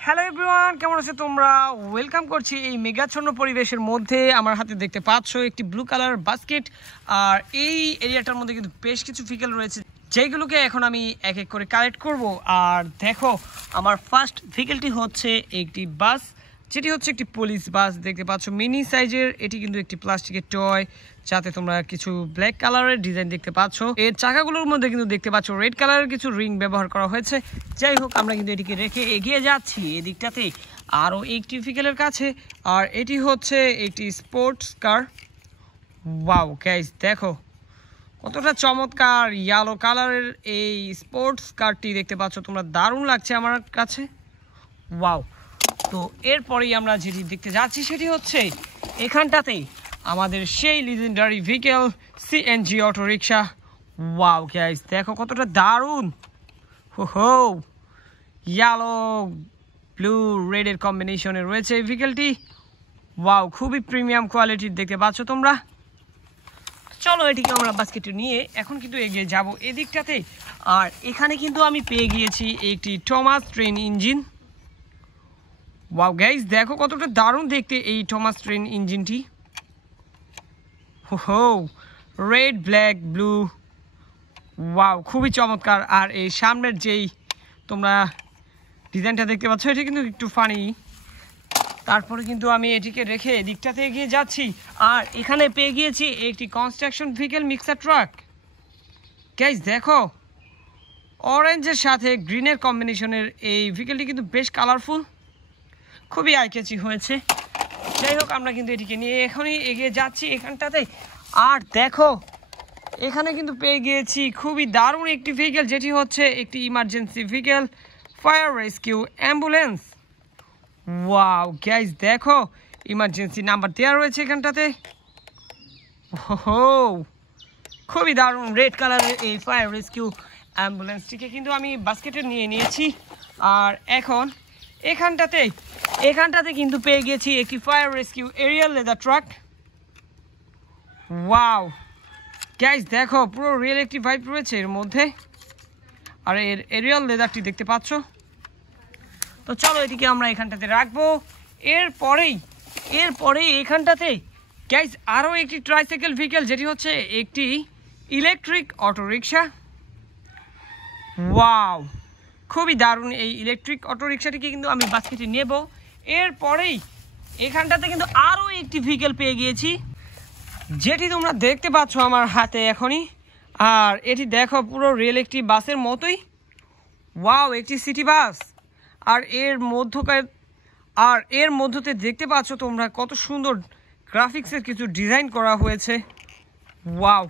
Hello everyone, কেমন আছো তোমরা? ওয়েলকাম করছি এই মেঘাচ্ছন্ন পরিবেশের মধ্যে। আমার হাতে দেখতে পাচ্ছ একটি ব্লু কালার বাস্কেট, আর এই এরিয়াটার মধ্যে কিন্তু বেশ কিছু ভেহিকেল রয়েছে যেগুলোকে এখন আমি এক এক করে কালেক্ট করব। আর দেখো, আমার ফার্স্ট ভেহিকেলটি হচ্ছে একটি বাস, যেটি হচ্ছে একটি পুলিশ বাস। দেখতে পাচ্ছ মিনি সাইজের, এটি কিন্তু একটি প্লাস্টিকের টয়, যাতে তোমরা কিছু ব্ল্যাক কালারের ডিজাইন দেখতে পাচ্ছ। এর চাকাগুলোর মধ্যে কিন্তু দেখতে পাচ্ছ রেড কালারের কিছু রিং ব্যবহার করা হয়েছে। যাই হোক, আমরা কিন্তু এটিকে রেখে এগিয়ে যাচ্ছি এদিকটাতে আরও একটি ভেহিকেলের কাছে, আর এটি হচ্ছে একটি স্পোর্টস কার। ওয়াও গাইস, দেখো কতটা চমৎকার ইয়েলো কালারের এই স্পোর্টস কারটি দেখতে পাচ্ছ তোমরা, দারুণ লাগছে আমার কাছে। ওয়াও! তো এরপরেই আমরা যেটি দেখতে যাচ্ছি সেটি হচ্ছে এখানটাতে আমাদের সেই legendary vehicle CNG auto rickshaw. Wow guys, দেখো কতটা দারুণ! হো ইয়েলো ব্লু রেডের কম্বিনেশনে রয়েছে এই ভেহিকেলটি। ওয়াও, খুবই প্রিমিয়াম কোয়ালিটির দেখতে পাচ্ছ তোমরা। চলো এটিকে আমরা বাস্কেটে নিয়ে এখন কিন্তু এগিয়ে যাব এদিকটাতে। আর এখানে কিন্তু আমি পেয়ে গিয়েছি একটি Thomas train engine. Wow guys, দেখো কতটা দারুণ দেখতে এই টমাস ট্রেন ইঞ্জিনটি। হো রেড ব্ল্যাক ব্লু, ওয়াও খুবই চমৎকার। আর এই সামনের যেই তোমরা ডিজাইনটা দেখতে পাচ্ছ এটি কিন্তু একটু ফানি। তারপরে কিন্তু আমি এটিকে রেখে এদিকটাতে এগিয়ে যাচ্ছি, আর এখানে পেয়ে গিয়েছি একটি construction vehicle mixer truck. Guys দেখো, অরেঞ্জের সাথে গ্রিনের কম্বিনেশনের এই ভেহিকেলটি কিন্তু বেশ কালারফুল, খুবই আইকেচি হয়েছে। যাই হোক, আমরা কিন্তু এটিকে নিয়ে এখনই এগিয়ে যাচ্ছি এখানটাতে। আর দেখো, এখানে কিন্তু পেয়ে গিয়েছি খুবই দারুণ একটি ভেহিকেল, যেটি হচ্ছে একটি emergency vehicle fire rescue ambulance. Wow guys, দেখো ইমার্জেন্সি নাম্বার দেওয়া রয়েছে এখানটাতে। খুবই দারুণ রেড কালারের এই ফায়ার রেস্কিউ অ্যাম্বুলেন্সটিকে কিন্তু আমি বাস্কেটে নিয়ে নিয়েছি। আর এখন এখানটাতে কিন্তু পেয়ে গেছি একটি fire rescue aerial ladder truck. Wow guys, দেখো পুরো রিয়েল একটি ভাইব রয়েছে এর মধ্যে, আর এর এরিয়াল লেদারটি দেখতে পাচ্ছ। তো চলো এটিকে আমরা এখানটাতে রাখবো। এরপরেই এখানটাতে গাইস আরও একটি ট্রাইসাইকেল ভেহিকেল, যেটি হচ্ছে একটি ইলেকট্রিক অটো রিক্সা। ওয়াও, খুবই দারুণ এই ইলেকট্রিক অটো রিক্সাটিকে কিন্তু আমি বাস্কেটে নেব। এরপরেই এখানটাতে কিন্তু আরও একটি ভেহিকেল পেয়ে গিয়েছি, যেটি তোমরা দেখতে পাচ্ছ আমার হাতে এখনই। আর এটি দেখো পুরো রেল একটি বাসের মতোই। ওয়াও, একটি সিটি বাস। আর এর মধ্যতে দেখতে পাচ্ছ তোমরা কত সুন্দর গ্রাফিক্সের কিছু ডিজাইন করা হয়েছে। ওয়াও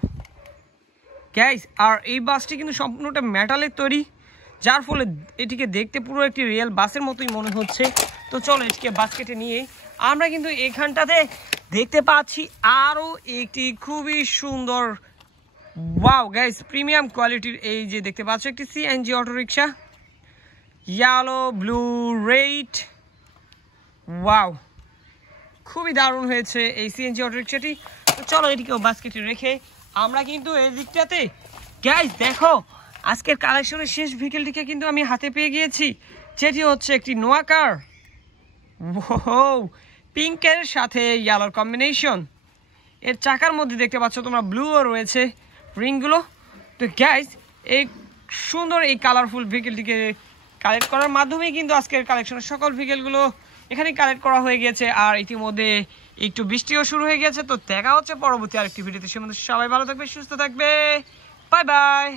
গাইস, আর এই বাসটি কিন্তু সম্পূর্ণটা মেটালের তৈরি, যার ফলে এটিকে দেখতে পুরো একটি রিয়েল বাসের মতোই মনে হচ্ছে। তো চলো এটিকে বাস্কেটে নিয়ে আমরা কিন্তু এখানটাতে দেখতে পাচ্ছি আরও একটি খুবই সুন্দর, ওয়াও গাইস প্রিমিয়াম কোয়ালিটির এই যে দেখতে পাচ্ছ একটি CNG auto rickshaw, yellow blue red. Wow, খুবই দারুণ হয়েছে এই সিএনজি অটো রিক্সাটি। তো চলো এটিকেও বাস্কেটে রেখে আমরা কিন্তু এই দিকটাতে গাইস দেখো আজকের কালেকশনের শেষ ভেহিকেলটিকে কিন্তু আমি হাতে পেয়ে গিয়েছি, যেটি হচ্ছে একটি নোয়া কার। পিঙ্কের সাথে ইয়েলোর কম্বিনেশন। এর চাকার মধ্যে দেখতে পাচ্ছ তোমরা ব্লুও রয়েছে রিংগুলো। তো গাইস, এই সুন্দর এই কালারফুল ভেহিকেলটিকে কালেক্ট করার মাধ্যমে কিন্তু আজকের কালেকশনের সকল ভেহিকেলগুলো এখানে কালেক্ট করা হয়ে গেছে। আর ইতিমধ্যে একটু বৃষ্টিও শুরু হয়ে গেছে। তো দেখা হচ্ছে পরবর্তী আরেকটি ভিডিওতে। সে মধ্যে সবাই ভালো থাকবে, সুস্থ থাকবে। Bye bye.